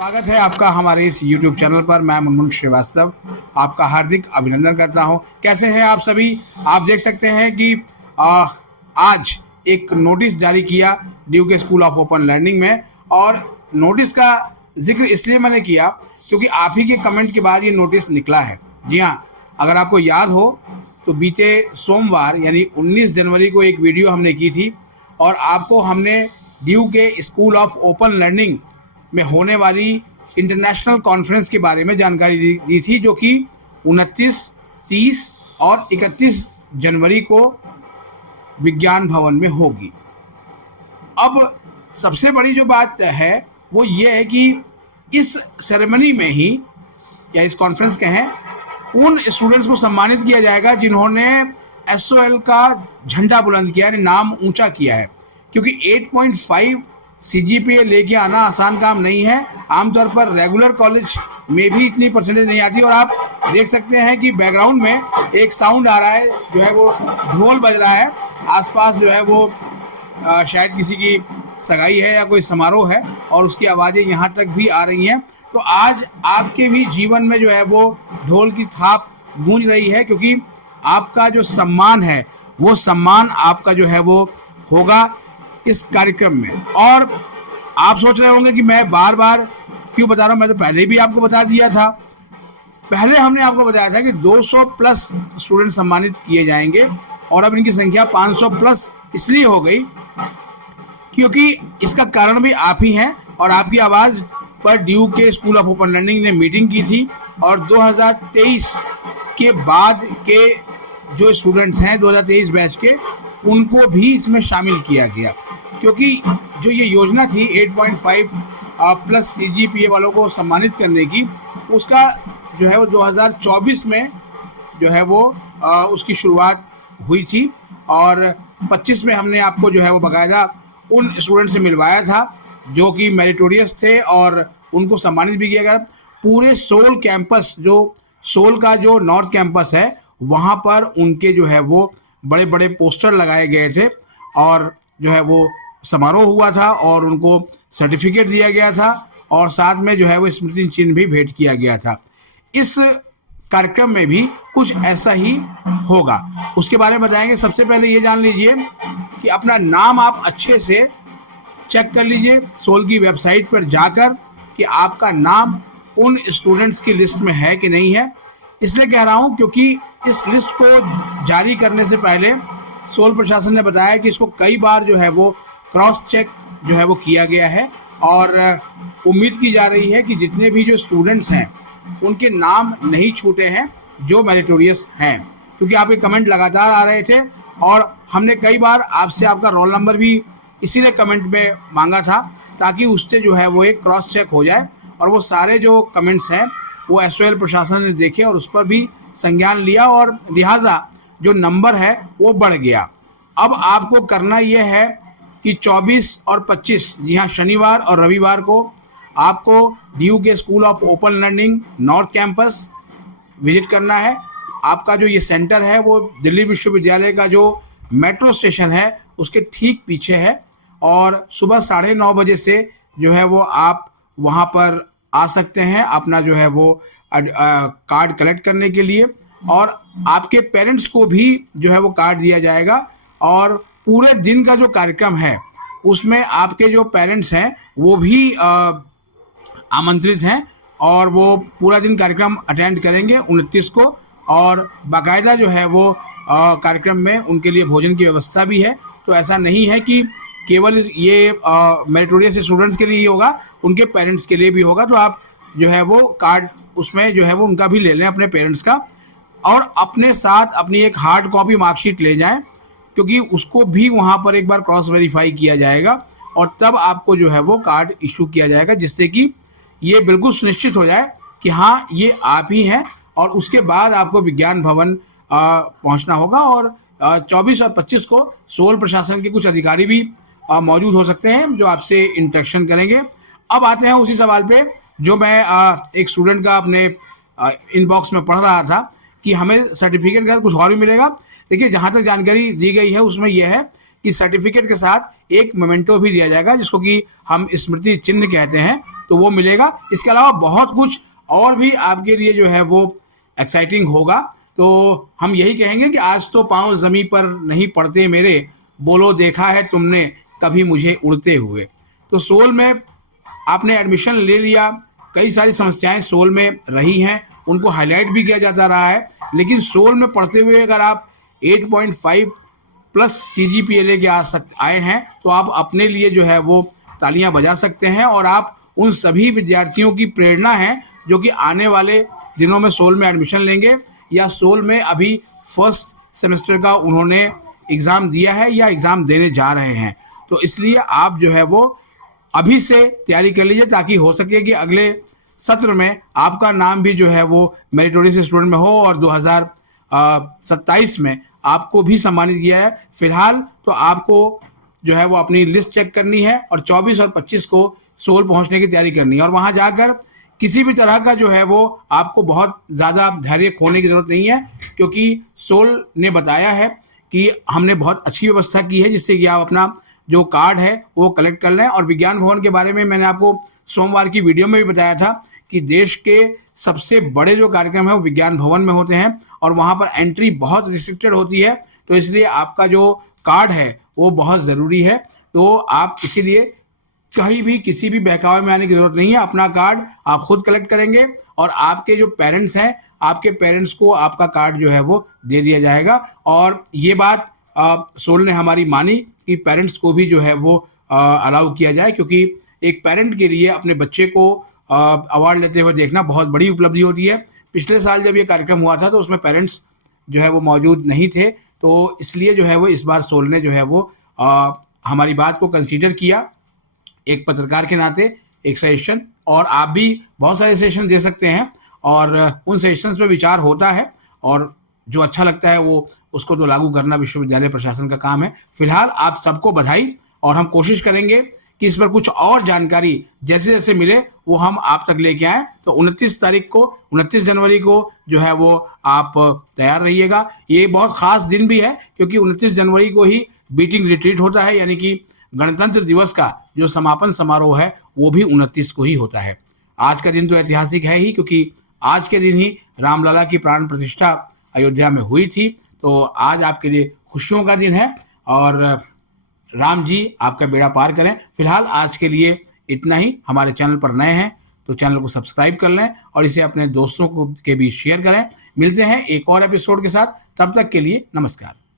स्वागत है आपका हमारे इस YouTube चैनल पर। मैं मुनमुन श्रीवास्तव आपका हार्दिक अभिनंदन करता हूं। कैसे हैं आप सभी? आप देख सकते हैं कि आज एक नोटिस जारी किया ड्यू के स्कूल ऑफ ओपन लर्निंग में, और नोटिस का जिक्र इसलिए मैंने किया क्योंकि आप ही के कमेंट के बाद ये नोटिस निकला है। जी हाँ, अगर आपको याद हो तो बीते सोमवार यानी 19 जनवरी को एक वीडियो हमने की थी और आपको हमने ड्यू के स्कूल ऑफ ओपन लर्निंग में होने वाली इंटरनेशनल कॉन्फ्रेंस के बारे में जानकारी दी थी, जो कि 29, 30 और 31 जनवरी को विज्ञान भवन में होगी। अब सबसे बड़ी जो बात है वो ये है कि इस सेरेमनी में ही या इस कॉन्फ्रेंस के हैं उन स्टूडेंट्स को सम्मानित किया जाएगा जिन्होंने एसओएल का झंडा बुलंद किया, यानी नाम ऊंचा किया है। क्योंकि 8.5 सीजीपीए लेके आना आसान काम नहीं है। आमतौर पर रेगुलर कॉलेज में भी इतनी परसेंटेज नहीं आती। और आप देख सकते हैं कि बैकग्राउंड में एक साउंड आ रहा है, जो है वो ढोल बज रहा है। आसपास जो है वो शायद किसी की सगाई है या कोई समारोह है और उसकी आवाज़ें यहाँ तक भी आ रही हैं। तो आज आपके भी जीवन में जो है वो ढोल की थाप गूंज रही है, क्योंकि आपका जो सम्मान है वो सम्मान आपका जो है वो होगा इस कार्यक्रम में। और आप सोच रहे होंगे कि मैं बार बार क्यों बता रहा हूँ, मैं तो पहले भी आपको बता दिया था। पहले हमने आपको बताया था कि 200 प्लस स्टूडेंट सम्मानित किए जाएंगे और अब इनकी संख्या 500 प्लस इसलिए हो गई क्योंकि इसका कारण भी आप ही हैं। और आपकी आवाज़ पर ड्यू के स्कूल ऑफ ओपन लर्निंग ने मीटिंग की थी और 2023 के बाद के जो स्टूडेंट्स हैं 2023 बैच के, उनको भी इसमें शामिल किया गया। क्योंकि जो ये योजना थी 8.5 प्लस सीजीपीए वालों को सम्मानित करने की, उसका जो है वो 2024 में जो है वो उसकी शुरुआत हुई थी और 25 में हमने आपको जो है वो बाकायदा उन स्टूडेंट से मिलवाया था जो कि मेरिटोरियस थे और उनको सम्मानित भी किया गया। पूरे सोल कैंपस, जो सोल का जो नॉर्थ कैंपस है, वहाँ पर उनके जो है वो बड़े बड़े पोस्टर लगाए गए थे और जो है वो समारोह हुआ था और उनको सर्टिफिकेट दिया गया था और साथ में जो है वो स्मृति चिन्ह भी भेंट किया गया था। इस कार्यक्रम में भी कुछ ऐसा ही होगा, उसके बारे में बताएंगे। सबसे पहले ये जान लीजिए कि अपना नाम आप अच्छे से चेक कर लीजिए सोल की वेबसाइट पर जाकर कि आपका नाम उन स्टूडेंट्स की लिस्ट में है कि नहीं है। इसलिए कह रहा हूँ क्योंकि इस लिस्ट को जारी करने से पहले सोल प्रशासन ने बताया कि इसको कई बार जो है वो क्रॉस चेक जो है वो किया गया है और उम्मीद की जा रही है कि जितने भी जो स्टूडेंट्स हैं उनके नाम नहीं छूटे हैं जो मेरिटोरियस हैं। क्योंकि आपके कमेंट लगातार आ रहे थे और हमने कई बार आपसे आपका रोल नंबर भी इसीलिए कमेंट में मांगा था ताकि उससे जो है वो एक क्रॉस चेक हो जाए और वो सारे जो कमेंट्स हैं वो एसओएल प्रशासन ने देखे और उस पर भी संज्ञान लिया और लिहाजा जो नंबर है वो बढ़ गया। अब आपको करना ये है कि 24 और 25, जी हाँ, शनिवार और रविवार को आपको ड्यू के school of open learning north campus visit करना है। आपका जो ये सेंटर है वो दिल्ली विश्वविद्यालय का जो मेट्रो स्टेशन है उसके ठीक पीछे है और सुबह 9:30 बजे से जो है वो आप वहाँ पर आ सकते हैं अपना जो है वो कार्ड कलेक्ट करने के लिए। और आपके पेरेंट्स को भी जो है वो कार्ड दिया जाएगा और पूरे दिन का जो कार्यक्रम है उसमें आपके जो पेरेंट्स हैं वो भी आमंत्रित हैं और वो पूरा दिन कार्यक्रम अटेंड करेंगे 29 को। और बाकायदा जो है वो कार्यक्रम में उनके लिए भोजन की व्यवस्था भी है। तो ऐसा नहीं है कि केवल ये मेरिटोरियस स्टूडेंट्स के लिए ही होगा, उनके पेरेंट्स के लिए भी होगा। तो आप जो है वो कार्ड उसमें जो है वो उनका भी ले लें अपने पेरेंट्स का, और अपने साथ अपनी एक हार्ड कॉपी मार्कशीट ले जाएं क्योंकि उसको भी वहाँ पर एक बार क्रॉस वेरीफाई किया जाएगा और तब आपको जो है वो कार्ड इशू किया जाएगा, जिससे कि ये बिल्कुल सुनिश्चित हो जाए कि हाँ ये आप ही हैं। और उसके बाद आपको विज्ञान भवन पहुँचना होगा और 24 और 25 को सोल प्रशासन के कुछ अधिकारी भी मौजूद हो सकते हैं जो आपसे इंटरेक्शन करेंगे। अब आते हैं उसी सवाल पे जो मैं एक स्टूडेंट का अपने इनबॉक्स में पढ़ रहा था कि हमें सर्टिफिकेट का कुछ और भी मिलेगा। देखिए, जहाँ तक जानकारी दी गई है उसमें यह है कि सर्टिफिकेट के साथ एक मोमेंटो भी दिया जाएगा जिसको कि हम स्मृति चिन्ह कहते हैं। तो वो मिलेगा। इसके अलावा बहुत कुछ और भी आपके लिए जो है वो एक्साइटिंग होगा। तो हम यही कहेंगे कि आज तो पाँव ज़मीं पर नहीं पड़ते मेरे, बोलो देखा है तुमने कभी मुझे उड़ते हुए। तो सोल में आपने एडमिशन ले लिया, कई सारी समस्याएं सोल में रही हैं, उनको हाईलाइट भी किया जाता रहा है, लेकिन सोल में पढ़ते हुए अगर आप 8.5 प्लस CGPA लेके आए हैं तो आप अपने लिए जो है वो तालियां बजा सकते हैं। और आप उन सभी विद्यार्थियों की प्रेरणा हैं जो कि आने वाले दिनों में सोल में एडमिशन लेंगे या सोल में अभी फर्स्ट सेमेस्टर का उन्होंने एग्ज़ाम दिया है या एग्ज़ाम देने जा रहे हैं। तो इसलिए आप जो है वो अभी से तैयारी कर लीजिए ताकि हो सके कि अगले सत्र में आपका नाम भी जो है वो मेरिटोरियस स्टूडेंट में हो और 2027 में आपको भी सम्मानित किया है। फिलहाल तो आपको जो है वो अपनी लिस्ट चेक करनी है और 24 और 25 को सोल पहुंचने की तैयारी करनी है। और वहां जाकर किसी भी तरह का जो है वो आपको बहुत ज़्यादा धैर्य खोने की ज़रूरत नहीं है, क्योंकि सोल ने बताया है कि हमने बहुत अच्छी व्यवस्था की है जिससे कि आप अपना जो कार्ड है वो कलेक्ट कर लें। और विज्ञान भवन के बारे में मैंने आपको सोमवार की वीडियो में भी बताया था कि देश के सबसे बड़े जो कार्यक्रम है वो विज्ञान भवन में होते हैं और वहाँ पर एंट्री बहुत रिस्ट्रिक्टेड होती है। तो इसलिए आपका जो कार्ड है वो बहुत ज़रूरी है। तो आप इसीलिए कहीं भी किसी भी बहकावे में आने की ज़रूरत नहीं है। अपना कार्ड आप खुद कलेक्ट करेंगे और आपके जो पेरेंट्स हैं, आपके पेरेंट्स को आपका कार्ड जो है वो दे दिया जाएगा। और ये बात सोल ने हमारी मानी कि पेरेंट्स को भी जो है वो अलाउ किया जाए, क्योंकि एक पेरेंट के लिए अपने बच्चे को अवार्ड लेते हुए देखना बहुत बड़ी उपलब्धि होती है। पिछले साल जब ये कार्यक्रम हुआ था तो उसमें पेरेंट्स जो है वो मौजूद नहीं थे, तो इसलिए जो है वो इस बार सोल ने जो है वो हमारी बात को कंसीडर किया एक पत्रकार के नाते, एक सजेशन। और आप भी बहुत सारे सजेशन दे सकते हैं और उन सजेशंस पे विचार होता है और जो अच्छा लगता है वो उसको तो लागू करना विश्वविद्यालय प्रशासन का काम है। फिलहाल आप सबको बधाई और हम कोशिश करेंगे कि इस पर कुछ और जानकारी जैसे जैसे मिले वो हम आप तक लेके आएँ। तो 29 जनवरी को जो है वो आप तैयार रहिएगा। ये बहुत ख़ास दिन भी है क्योंकि 29 जनवरी को ही बीटिंग रिट्रीट होता है, यानी कि गणतंत्र दिवस का जो समापन समारोह है वो भी 29 को ही होता है। आज का दिन तो ऐतिहासिक है ही, क्योंकि आज के दिन ही रामलला की प्राण प्रतिष्ठा अयोध्या में हुई थी। तो आज आपके लिए खुशियों का दिन है और राम जी आपका बेड़ा पार करें। फिलहाल आज के लिए इतना ही। हमारे चैनल पर नए हैं तो चैनल को सब्सक्राइब कर लें और इसे अपने दोस्तों को के बीच शेयर करें। मिलते हैं एक और एपिसोड के साथ, तब तक के लिए नमस्कार।